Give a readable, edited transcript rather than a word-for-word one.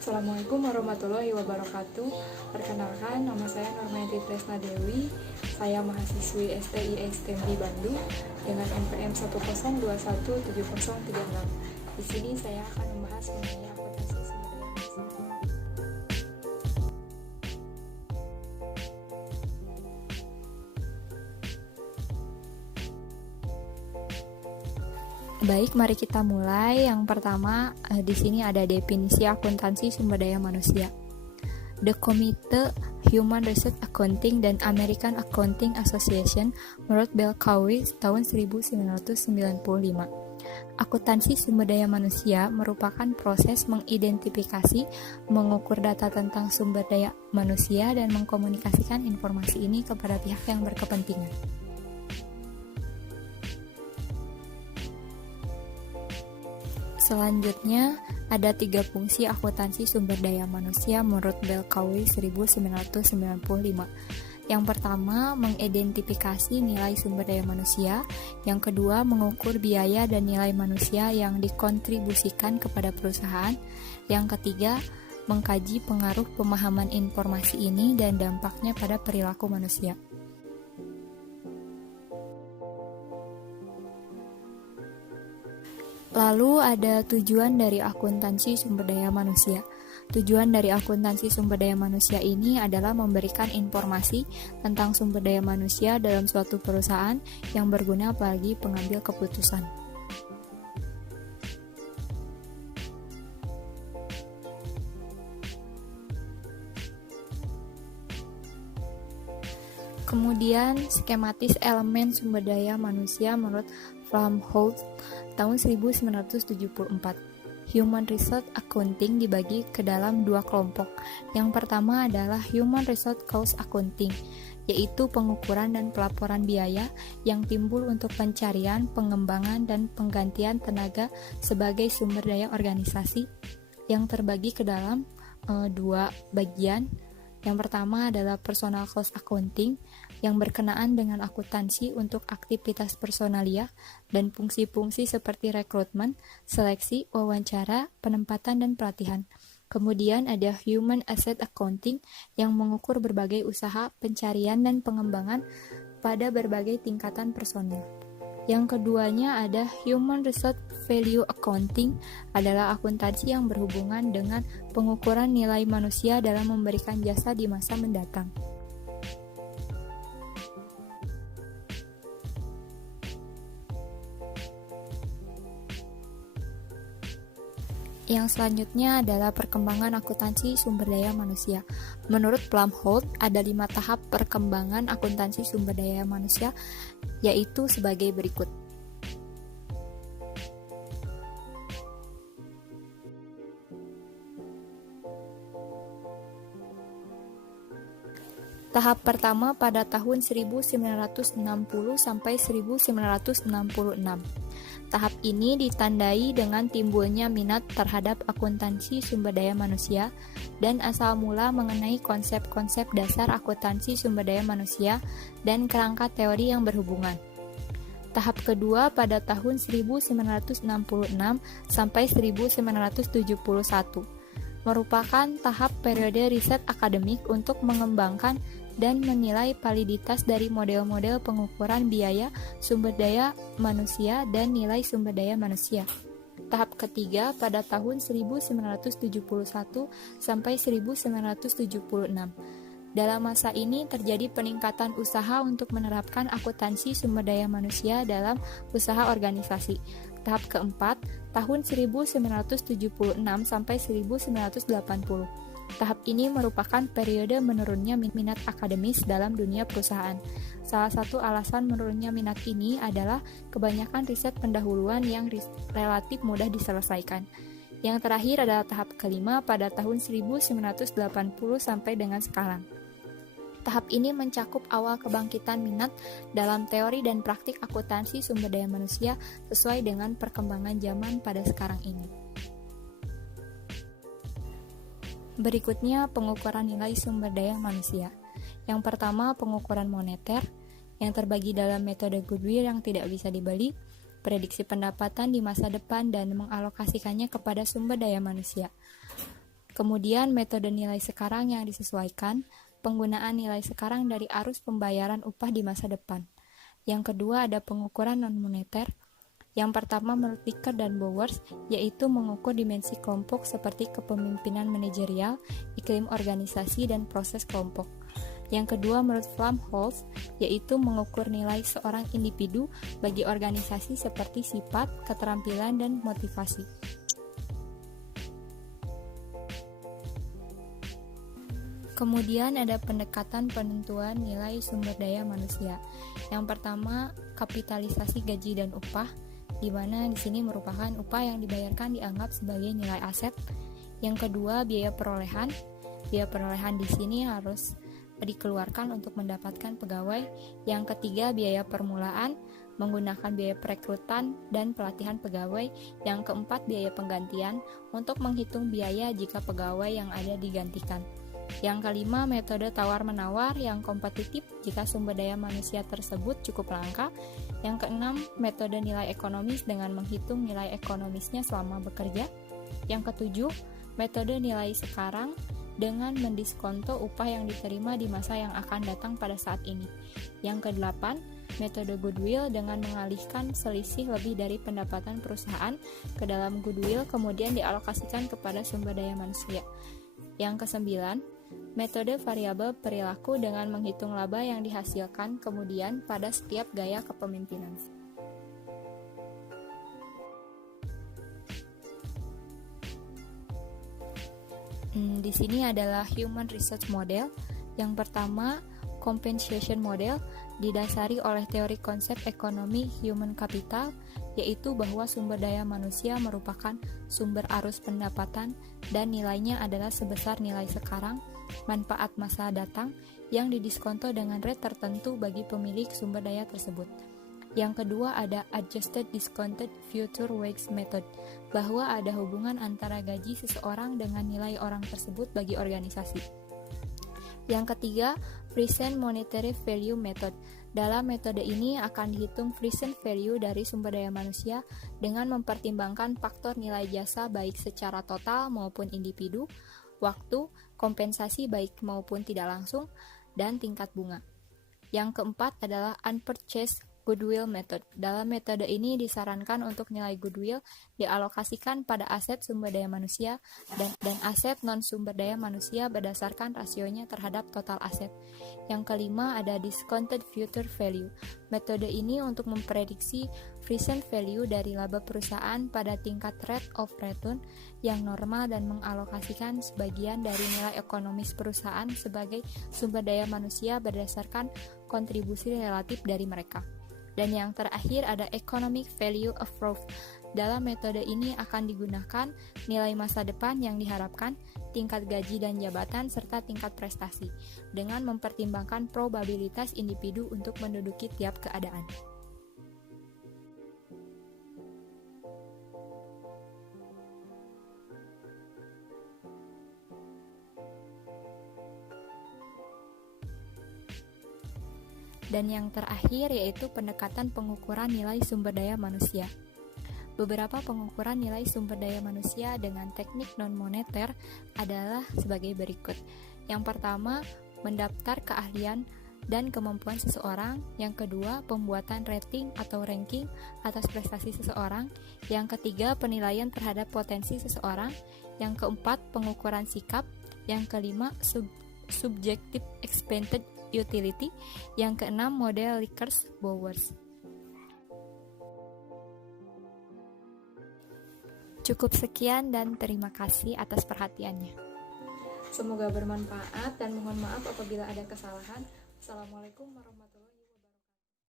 Assalamualaikum warahmatullahi wabarakatuh. Perkenalkan, nama saya Nurmayanti Tresna Dewi. Saya mahasiswi STI STMB Bandung dengan NPM 1021706. Di sini saya akan membahas mengenai akuntansi sumber daya manusia. Baik, mari kita mulai. Yang pertama, di sini ada definisi akuntansi sumber daya manusia. The Committee Human Resource Accounting dan American Accounting Association menurut Bell Cowie tahun 1995. Akuntansi sumber daya manusia merupakan proses mengidentifikasi, mengukur data tentang sumber daya manusia dan mengkomunikasikan informasi ini kepada pihak yang berkepentingan. Selanjutnya, ada 3 fungsi akuntansi sumber daya manusia menurut Bell Cowie 1995. Yang pertama, mengidentifikasi nilai sumber daya manusia. Yang kedua, mengukur biaya dan nilai manusia yang dikontribusikan kepada perusahaan. Yang ketiga, mengkaji pengaruh pemahaman informasi ini dan dampaknya pada perilaku manusia. Lalu ada tujuan dari akuntansi sumber daya manusia. Tujuan dari akuntansi sumber daya manusia ini adalah memberikan informasi tentang sumber daya manusia dalam suatu perusahaan yang berguna bagi pengambil keputusan. Kemudian, skematis elemen sumber daya manusia menurut Plumholt tahun 1974. Human Resource Accounting dibagi ke dalam 2 kelompok. Yang pertama adalah Human Resource Cost Accounting, yaitu pengukuran dan pelaporan biaya yang timbul untuk pencarian, pengembangan, dan penggantian tenaga sebagai sumber daya organisasi, yang terbagi ke dalam 2 bagian. Yang pertama adalah Personal Cost Accounting, yang berkenaan dengan akuntansi untuk aktivitas personalia dan fungsi-fungsi seperti rekrutmen, seleksi, wawancara, penempatan, dan pelatihan. Kemudian ada Human Asset Accounting yang mengukur berbagai usaha pencarian dan pengembangan pada berbagai tingkatan personil. Yang keduanya ada Human Resource Value Accounting, adalah akuntansi yang berhubungan dengan pengukuran nilai manusia dalam memberikan jasa di masa mendatang. Yang selanjutnya adalah perkembangan akuntansi sumber daya manusia. Menurut Plumholt, ada 5 tahap perkembangan akuntansi sumber daya manusia, yaitu sebagai berikut. Tahap pertama pada tahun 1960 sampai 1966. Tahap ini ditandai dengan timbulnya minat terhadap akuntansi sumber daya manusia dan asal mula mengenai konsep-konsep dasar akuntansi sumber daya manusia dan kerangka teori yang berhubungan. Tahap kedua pada tahun 1966 sampai 1971 merupakan tahap periode riset akademik untuk mengembangkan dan menilai validitas dari model-model pengukuran biaya sumber daya manusia dan nilai sumber daya manusia. Tahap ketiga pada tahun 1971 sampai 1976. Dalam masa ini terjadi peningkatan usaha untuk menerapkan akuntansi sumber daya manusia dalam usaha organisasi. Tahap keempat, tahun 1976 sampai 1980. Tahap ini merupakan periode menurunnya minat akademis dalam dunia perusahaan. Salah satu alasan menurunnya minat ini adalah kebanyakan riset pendahuluan yang relatif mudah diselesaikan. Yang terakhir adalah tahap kelima pada tahun 1980 sampai dengan sekarang. Tahap ini mencakup awal kebangkitan minat dalam teori dan praktik akuntansi sumber daya manusia sesuai dengan perkembangan zaman pada sekarang ini. Berikutnya, pengukuran nilai sumber daya manusia. Yang pertama, pengukuran moneter, yang terbagi dalam metode goodwill yang tidak bisa dibeli, prediksi pendapatan di masa depan, dan mengalokasikannya kepada sumber daya manusia. Kemudian metode nilai sekarang yang disesuaikan, penggunaan nilai sekarang dari arus pembayaran upah di masa depan. Yang kedua ada pengukuran non-moneter. Yang pertama menurut Dicker dan Bowers, yaitu mengukur dimensi kelompok seperti kepemimpinan manajerial, iklim organisasi, dan proses kelompok. Yang kedua menurut Flumholtz, yaitu mengukur nilai seorang individu bagi organisasi seperti sifat, keterampilan, dan motivasi. Kemudian ada pendekatan penentuan nilai sumber daya manusia. Yang pertama, kapitalisasi gaji dan upah, di mana di sini merupakan upah yang dibayarkan dianggap sebagai nilai aset. Yang kedua, biaya perolehan. Biaya perolehan di sini harus dikeluarkan untuk mendapatkan pegawai. Yang ketiga, biaya permulaan, menggunakan biaya perekrutan dan pelatihan pegawai. Yang keempat, biaya penggantian, untuk menghitung biaya jika pegawai yang ada digantikan. Yang kelima, metode tawar-menawar yang kompetitif jika sumber daya manusia tersebut cukup langka. Yang keenam, metode nilai ekonomis dengan menghitung nilai ekonomisnya selama bekerja. Yang ketujuh, metode nilai sekarang dengan mendiskonto upah yang diterima di masa yang akan datang pada saat ini. Yang kedelapan, metode goodwill dengan mengalihkan selisih lebih dari pendapatan perusahaan ke dalam goodwill kemudian dialokasikan kepada sumber daya manusia. Yang kesembilan, metode variabel perilaku dengan menghitung laba yang dihasilkan kemudian pada setiap gaya kepemimpinan. Di sini adalah human research model. Yang pertama, compensation model didasari oleh teori konsep ekonomi human capital, yaitu bahwa sumber daya manusia merupakan sumber arus pendapatan dan nilainya adalah sebesar nilai sekarang, manfaat masa datang yang didiskonto dengan rate tertentu bagi pemilik sumber daya tersebut. Yang kedua ada adjusted discounted future wage method, bahwa ada hubungan antara gaji seseorang dengan nilai orang tersebut bagi organisasi. Yang ketiga, present monetary value method. Dalam metode ini akan dihitung present value dari sumber daya manusia dengan mempertimbangkan faktor nilai jasa baik secara total maupun individu, waktu, kompensasi baik maupun tidak langsung, dan tingkat bunga. Yang keempat adalah unpurchased goodwill method. Dalam metode ini disarankan untuk nilai goodwill dialokasikan pada aset sumber daya manusia dan aset non sumber daya manusia berdasarkan rasionya terhadap total aset. Yang kelima ada discounted future value. Metode ini untuk memprediksi present value dari laba perusahaan pada tingkat rate of return yang normal dan mengalokasikan sebagian dari nilai ekonomis perusahaan sebagai sumber daya manusia berdasarkan kontribusi relatif dari mereka. Dan yang terakhir ada economic value of growth. Dalam metode ini akan digunakan nilai masa depan yang diharapkan, tingkat gaji dan jabatan, serta tingkat prestasi, dengan mempertimbangkan probabilitas individu untuk menduduki tiap keadaan. Dan yang terakhir yaitu pendekatan pengukuran nilai sumber daya manusia. Beberapa pengukuran nilai sumber daya manusia dengan teknik non-moneter adalah sebagai berikut. Yang pertama, mendaftar keahlian dan kemampuan seseorang. Yang kedua, pembuatan rating atau ranking atas prestasi seseorang. Yang ketiga, penilaian terhadap potensi seseorang. Yang keempat, pengukuran sikap. Yang kelima, subjective expected utility. Yang keenam, model Likert-Bowers. Cukup sekian dan terima kasih atas perhatiannya. Semoga bermanfaat dan mohon maaf apabila ada kesalahan. Assalamualaikum warahmatullahi wabarakatuh.